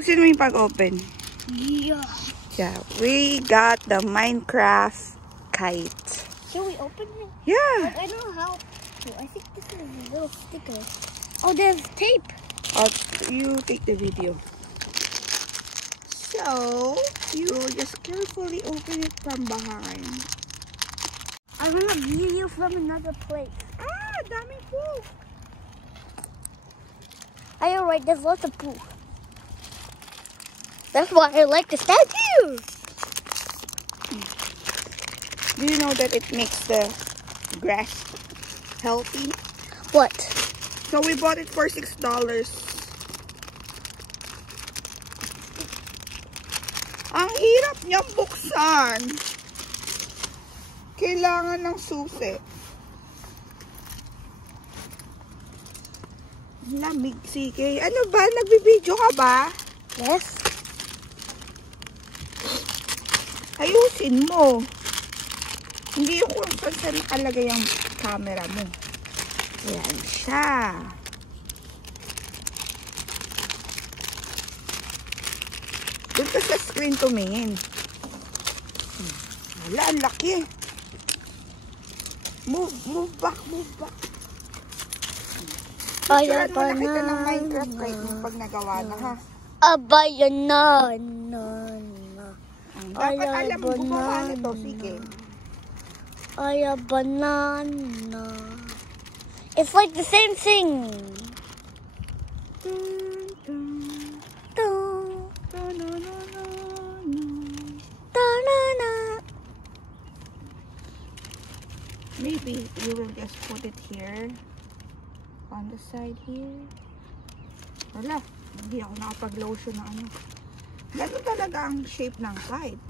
Sino yung pag-open? Yeah. Yeah, we got the Minecraft kite. Can we open it? Yeah. But I don't know how. Oh, I think this is a little sticker. Oh, there's tape. You take the video. So, you just carefully open it from behind. I want a video from another place. Ah, dami po. I know, right? There's lots of poo. That's why I like the statue. Do you know that it makes the grass healthy? What? So we bought it for $6. Ang hirap niyang buksan. Kailangan ng susi. Lamig, sige. Ano ba? Nagbibideo ka ba? Yes. Ayusin mo. Hindi ko kung saan talaga yung camera mo. Ayan siya. Doon ka sa screen tumingin. Wala, ang laki. Move back, move back. Picturean mo na kita ng Minecraft kite mo pag nagawa na, ha? Banana. Dapat alam mo, gumawa nito. Sige. Banana. It's like the same thing. Maybe you will just put it here on the side here. Wala, hindi ako nakapag-lotion na ano. Ganun talaga ang shape ng kite.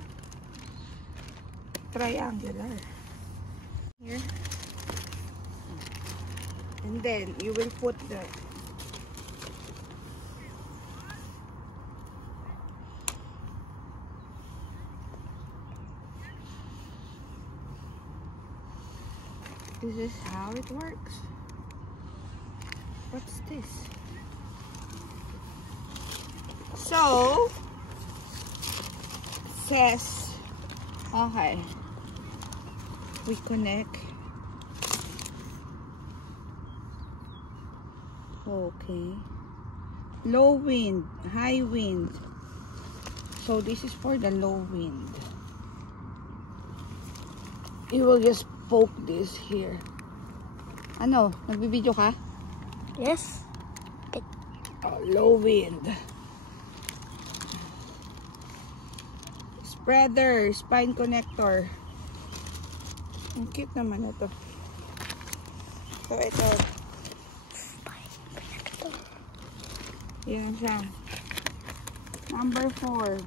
Triangular. Here. And then you will put the This is how it works. What's this? So, says, okay, we connect. Okay. Low wind, high wind. So this is for the low wind. You will just poke this here. Ano? Nagbibideo ka? Yes. Oh, low wind. Spreader, spine connector. Ang cute naman ito. So ito. Spine connector. Yan siya. Number 4.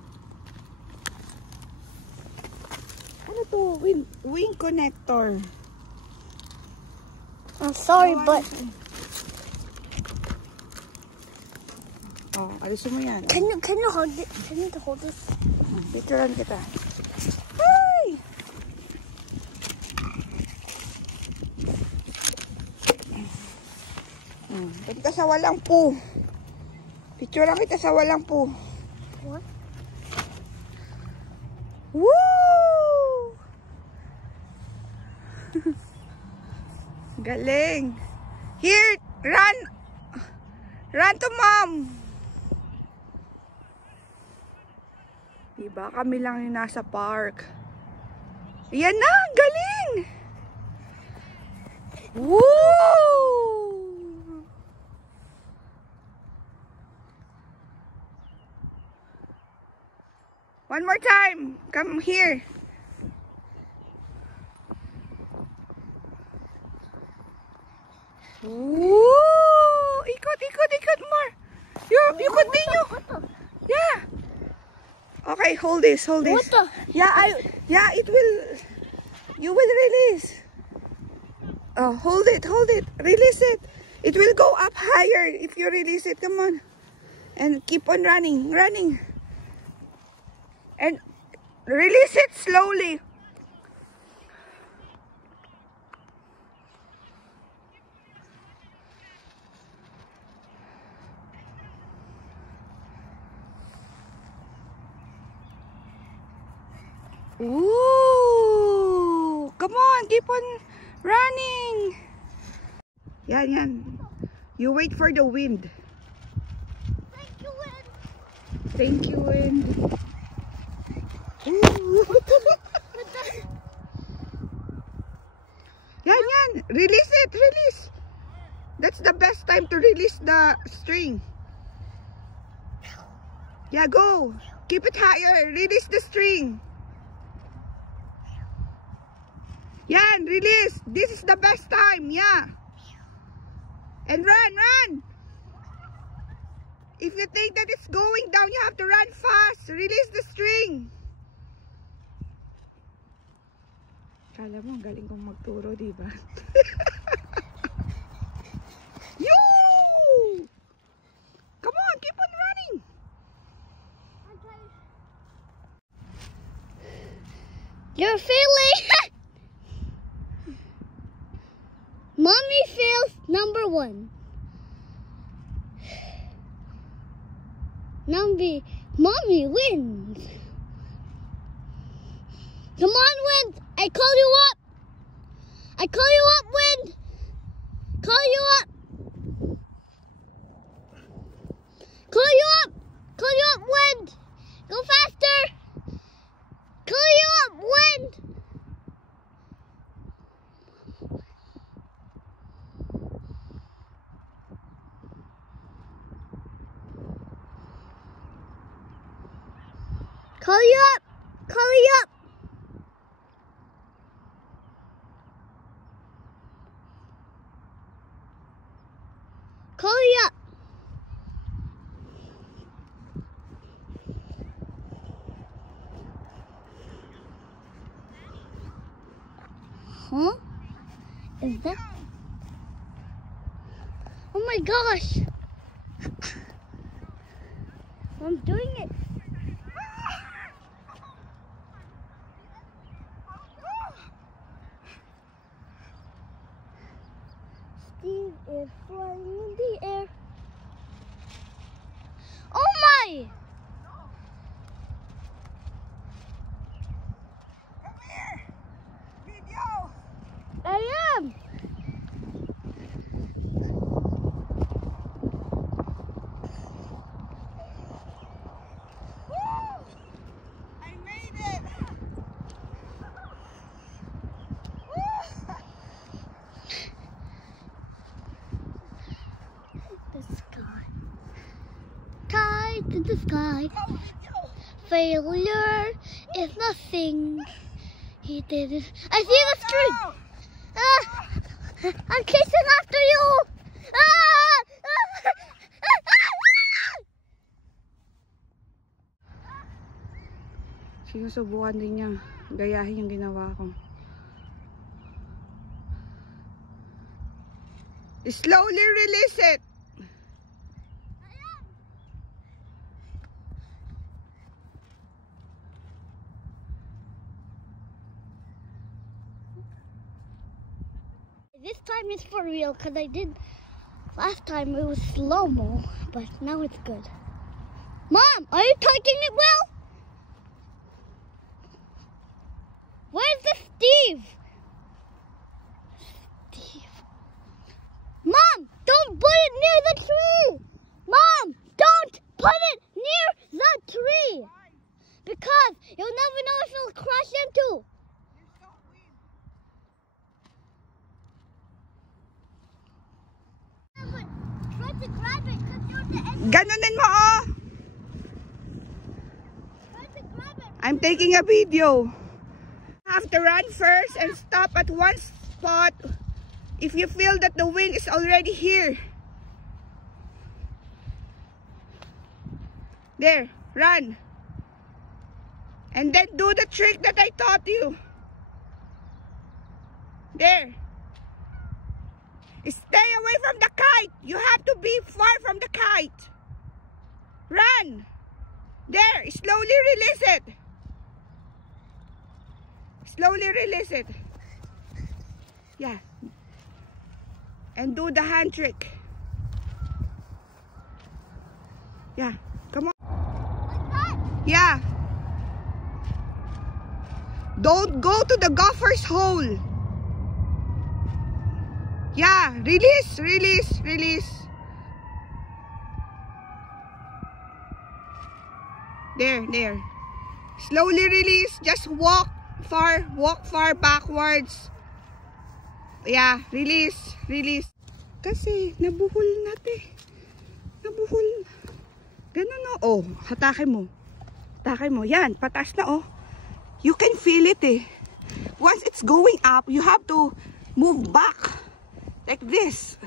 Ano to? Wing connector. I'm sorry, but oh, alisin mo yan. can you hold it? Can you hold this? Picturean kita. Hi! Pwede ka sa walang po. Picturean kita sa walang po. What? Woo! Galing. Here, run. Run to mom. Diba? Kami lang yung nasa park. Yan na, galing. Woo! One more time. Come here. Woo! Ikot more. You continue. Yeah. Okay, hold this. What the? Yeah, it will. You will release. Oh, hold it. Release it. It will go up higher if you release it. Come on. And keep on running. And release it slowly. Ooh! Come on, keep on running. Yan, yan. You wait for the wind. Thank you, wind. Thank you, wind. Ooh. Yan, yan. Release it, release. That's the best time to release the string. Yeah, go. Keep it higher. Release the string. Yan, release. This is the best time. Yeah. And run, run. If you think that it's going down, you have to run fast. Release the string. Kala mo, galing kong magturo, diba? You! Come on, keep on running. You're failing. Mommy fails number 1. Mommy wins. Come on, Wind. I call you up. I call you up, Wind. Call you up. Call you up. Call you up, Wind. Go faster. Call you up, Wind. Call you up. Call you up. Call you up. Huh? Is that? Oh my gosh! I'm doing it. Steve is flying in the air. Oh my! Come here. Video. I am. I made it. The sky. Tied to the sky. Failure is nothing. He did it. I see the string. I'm chasing after you. Sinusubukan din niya gayahin yung ginawa ko. Slowly release it. This time it's for real because I did last time it was slow-mo, but now it's good. Mom, are you touching it well? Where's the Steve? Steve. Mom, don't put it near the tree. Mom, don't put it near the tree. Because you'll never know if it'll crash into. Try to grab it because you're the end. Ganunin mo, oh. Try to grab it. I'm taking a video. Have to run first and stop at one spot if you feel that the wind is already here. There, run. And then do the trick that I taught you. There. Stay away from the kite. You have to be far from the kite. Run. There, slowly release it. Slowly release it. Yeah. And do the hand trick. Yeah. Come on. Like that? Yeah. Don't go to the gopher's hole. Yeah, release, release, release. There, there. Slowly release. Just walk far backwards. Yeah, release, release. Kasi nabuhol natin. Nabuhol. Ganun o. Oh, hatake mo. Hatake mo. Yan, pataas na oh. You can feel it eh. Once it's going up, you have to move back. Like this.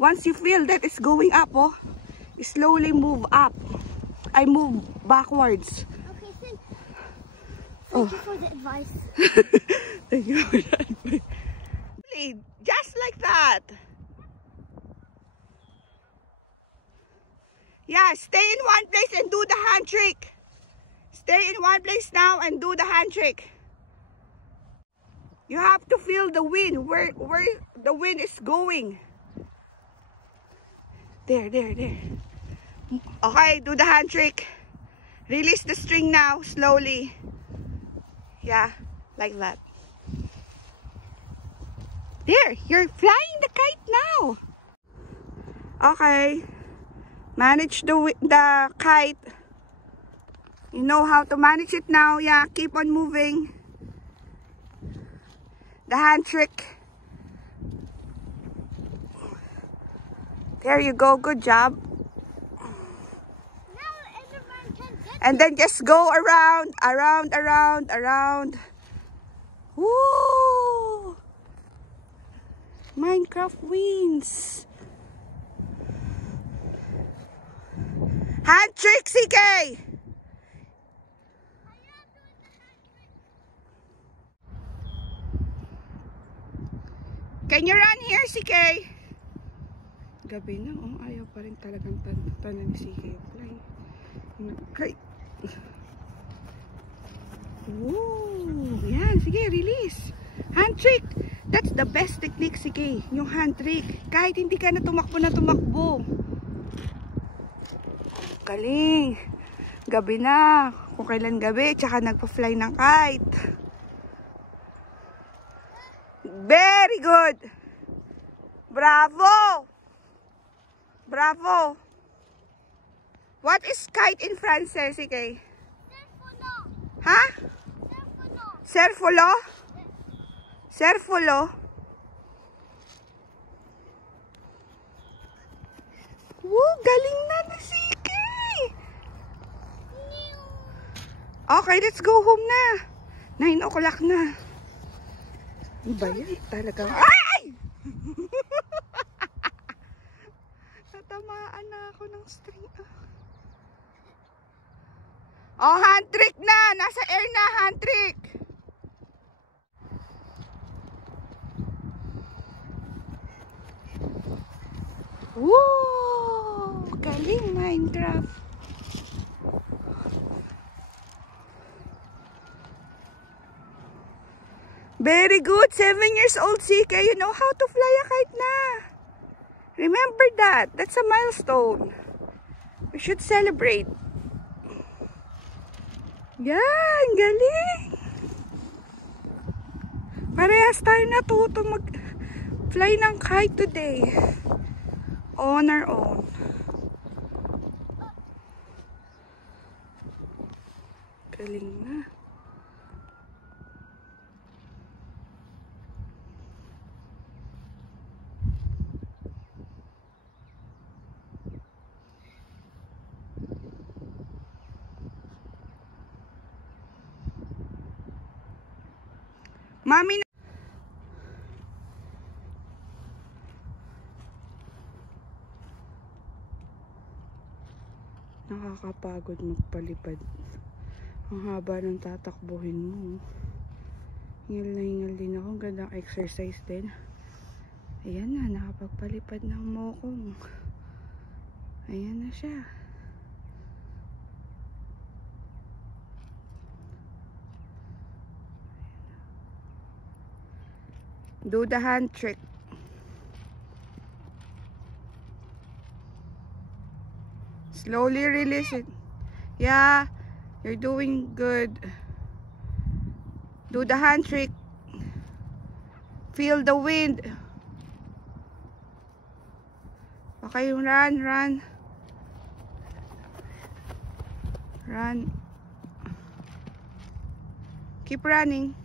Once you feel that it's going up oh, slowly move up. I move backwards. Okay, thank you for the advice. Thank you for the advice. Just like that. Yeah, stay in one place and do the hand trick. Stay in one place now and do the hand trick. You have to feel the wind, where the wind is going. There, there, there. Okay, do the hand trick. Release the string now, slowly. Yeah, like that. There, you're flying the kite now. Okay. Manage the kite. You know how to manage it now. Yeah, keep on moving. The hand trick. There you go. Good job. And then just go around, around, around, around. Woo! Minecraft wins. Hand trick, CK! Can you run here, CK? Gabi na, oh. Ayaw pa rin talagang tanan ni CK. Okay. Woo! Yan, sige, release. Hand trick. That's the best technique, CK. Yung hand trick. Kahit hindi ka na tumakbo. Galing. Gabi na. Kung kailan gabi, tsaka nagpa-fly ng kite. Very good. Bravo. Bravo. What is kite in Francais, CK? Ha? Serfolo? Serfolo? Woo, galing na ni CK. Okay, let's go home na. 9 o'clock na. Ano ba yan? Talaga. Ay! Natamaan na ako ng string. Oh, hand trick na. Nasa air na, hand trick. Woo! Galing Minecraft. Very good. 7 years old, CK. You know how to fly a kite na. Remember that. That's a milestone. We should celebrate. Yan, galing. Parehas tayo natuto mag-fly ng kite today. On our own. Galing na. Mami na. Nakakapagod magpalipad. Ang haba ng tatakbuhin mo. Hingal na hingal din ako. Gandang exercise din. Ayan na, nakapagpalipad ng mokong. Ayan na siya. Do the hand trick. Slowly release it. Yeah, you're doing good. Do the hand trick. Feel the wind. Okay, run, run. Run. Keep running.